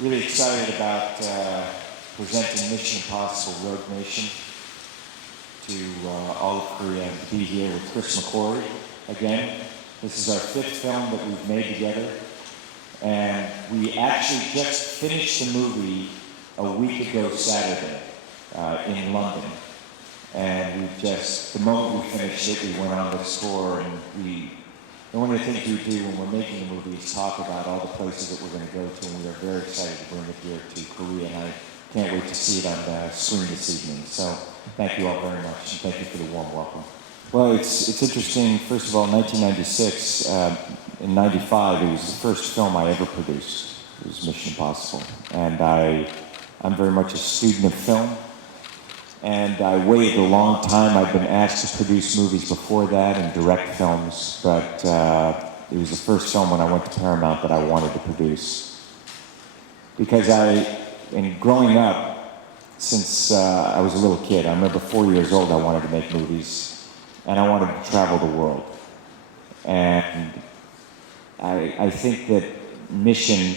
Really excited about presenting Mission Impossible Rogue Nation to all of Korea and to be here with Chris McQuarrie again. This is our 5th film that we've made together, and we actually just finished the movie a week ago Saturday in London. And the moment we finished it, we went on this tour, and one of the things we do when we're making the movie is talk about all the places that we're going to go to, and we are very excited to bring it here to Korea, and I can't wait to see it on the screen this evening. So thank you all very much, and thank you for the warm welcome. Well, it's interesting. First of all, 1996, in 95, it was the first film I ever produced. It was Mission Impossible, and I'm very much a student of film. And I waited a long time. I've been asked to produce movies before that and direct films, but it was the first film when I went to Paramount that I wanted to produce. Because growing up, since I was a little kid, I remember 4 years old, I wanted to make movies, and I wanted to travel the world. And I think that Mission,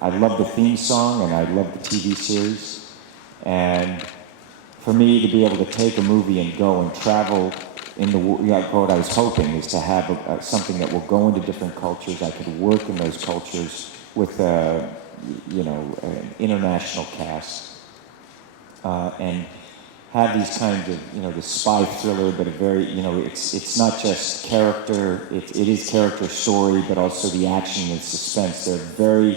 I love the theme song, and I love the TV series, and for me to be able to take a movie and go and travel in the world, what I was hoping is to have something that will go into different cultures. I could work in those cultures with an international cast and have these kinds of, the spy thriller, but a very, it's not just character, it is character story, but also the action and suspense. They're very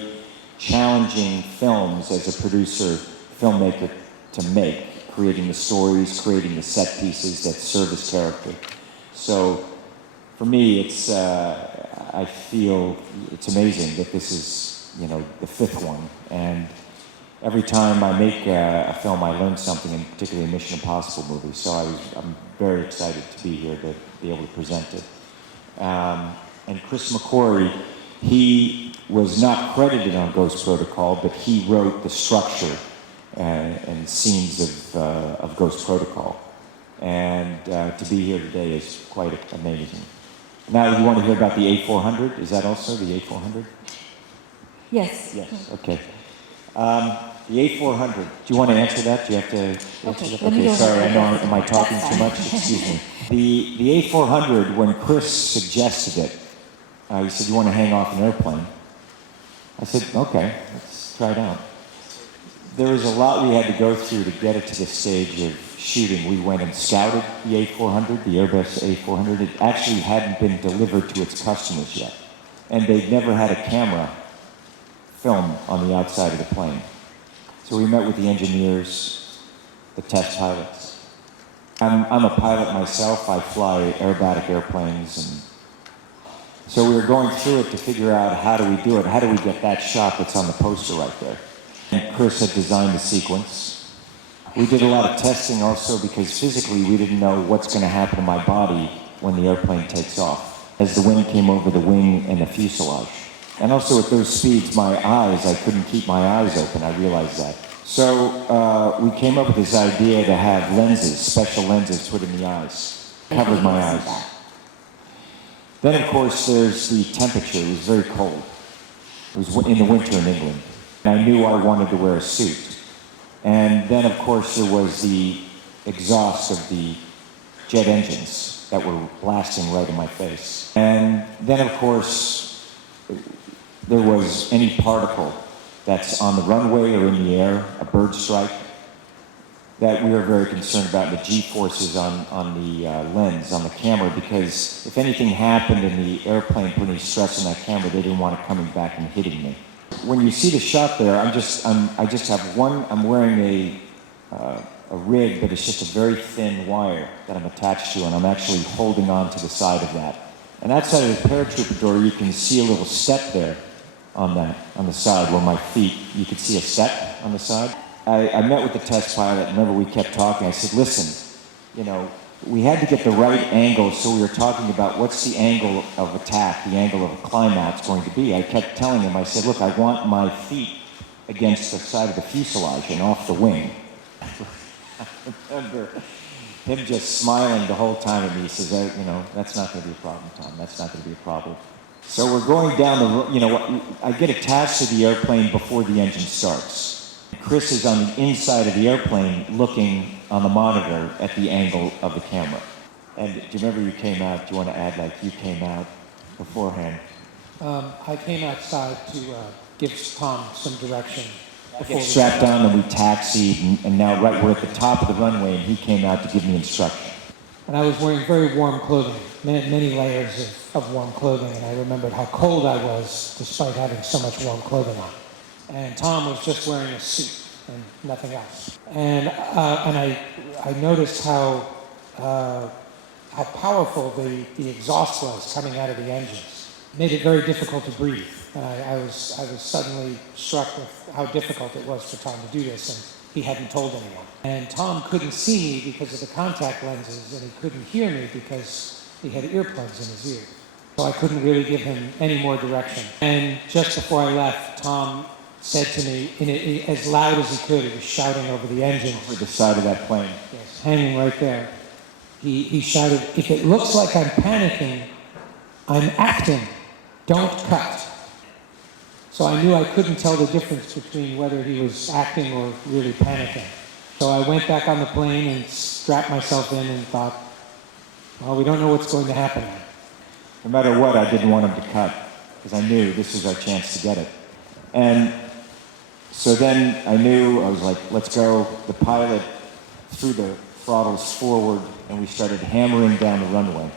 challenging films as a producer, filmmaker to make. Creating the stories, creating the set pieces that serve as character. So, for me, I feel it's amazing that this is, the 5th one. And every time I make a film, I learn something, and particularly a Mission Impossible movie. So I'm very excited to be here to be able to present it. And Chris McQuarrie, he was not credited on Ghost Protocol, but he wrote the structure and scenes of Ghost Protocol. And to be here today is quite amazing. Now you want to hear about the A400? Is that also the A400? Yes. Yes, okay. The A400, do you want to answer that? Do you have to answer that? Okay, sorry, I know, am I talking too much? Excuse me. The A400, when Chris suggested it, he said, you want to hang off an airplane? I said, okay, let's try it out. There was a lot we had to go through to get it to the stage of shooting. We went and scouted the A400, the Airbus A400. It actually hadn't been delivered to its customers yet. And they'd never had a camera film on the outside of the plane. So we met with the engineers, the test pilots. I'm a pilot myself. I fly aerobatic airplanes. And so we were going through it to figure out how do we do it? How do we get that shot that's on the poster right there? And Chris had designed the sequence. We did a lot of testing also because physically we didn't know what's going to happen to my body when the airplane takes off, as the wind came over the wing and the fuselage. And also at those speeds, my eyes, I couldn't keep my eyes open, I realized that. So we came up with this idea to have lenses, special lenses put in the eyes, covered my eyes. Then of course there's the temperature, it was very cold. It was in the winter in England. And I knew I wanted to wear a suit. And then, of course, there was the exhaust of the jet engines that were blasting right in my face. And then, of course, there was any particle that's on the runway or in the air, a bird strike, that we were very concerned about, the G-forces on the lens, on the camera, because if anything happened and the airplane put any stress on that camera, they didn't want it coming back and hitting me. When you see the shot there, I just have one, I'm wearing a rig, but it's just a very thin wire that I'm attached to, and I'm actually holding on to the side of that. And outside of the paratrooper door, you can see a little step there on the side where my feet, you can see a step on the side. I met with the test pilot, and remember we kept talking, I said, listen, we had to get the right angle, so we were talking about what's the angle of attack, the angle of climax going to be. I kept telling him, I said, look, I want my feet against the side of the fuselage and off the wing. I remember him just smiling the whole time at me. He says, that's not going to be a problem, Tom. That's not going to be a problem. So we're going down the, I get attached to the airplane before the engine starts. Chris is on the inside of the airplane looking on the monitor at the angle of the camera. And do you remember you came out, do you want to add like you came out beforehand? I came outside to give Tom some direction. Get strapped on and we taxied and now we're at the top of the runway and he came out to give me instruction. And I was wearing very warm clothing, many layers of warm clothing, and I remembered how cold I was despite having so much warm clothing on. And Tom was just wearing a suit and nothing else. And I noticed how powerful the exhaust was coming out of the engines. It made it very difficult to breathe. And I was suddenly struck with how difficult it was for Tom to do this, and he hadn't told anyone. And Tom couldn't see me because of the contact lenses, and he couldn't hear me because he had earplugs in his ear. So I couldn't really give him any more direction. And just before I left, Tom said to me, as loud as he could, he was shouting over the engine. Over the side of that plane. Yes, hanging right there. He shouted, "If it looks like I'm panicking, I'm acting. Don't cut." So I knew I couldn't tell the difference between whether he was acting or really panicking. So I went back on the plane and strapped myself in and thought, well, we don't know what's going to happen now. No matter what, I didn't want him to cut because I knew this was our chance to get it. And so then I knew, I was like, let's go. The pilot threw the throttles forward and we started hammering down the runway.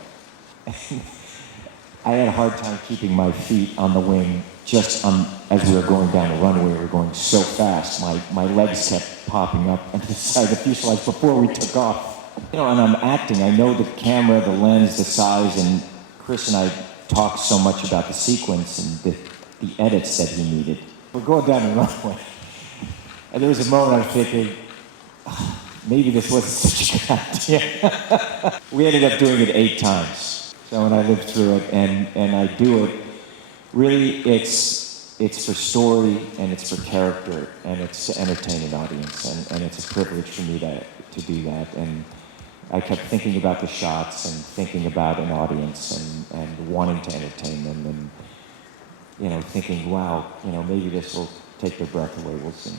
I had a hard time keeping my feet on the wing as we were going down the runway. We were going so fast. My legs kept popping up on the side of the fuselage before we took off. And I'm acting. I know the camera, the lens, the size, and Chris and I talked so much about the sequence and the edits that he needed. We're going down the runway. And there was a moment I was thinking, maybe this wasn't such a good idea. We ended up doing it 8 times. So when I lived through it, and I do it, really it's for story and it's for character and it's to entertain an audience and it's a privilege for me to do that. And I kept thinking about the shots and thinking about an audience and wanting to entertain them and thinking, wow, maybe this will take their breath away. We'll see.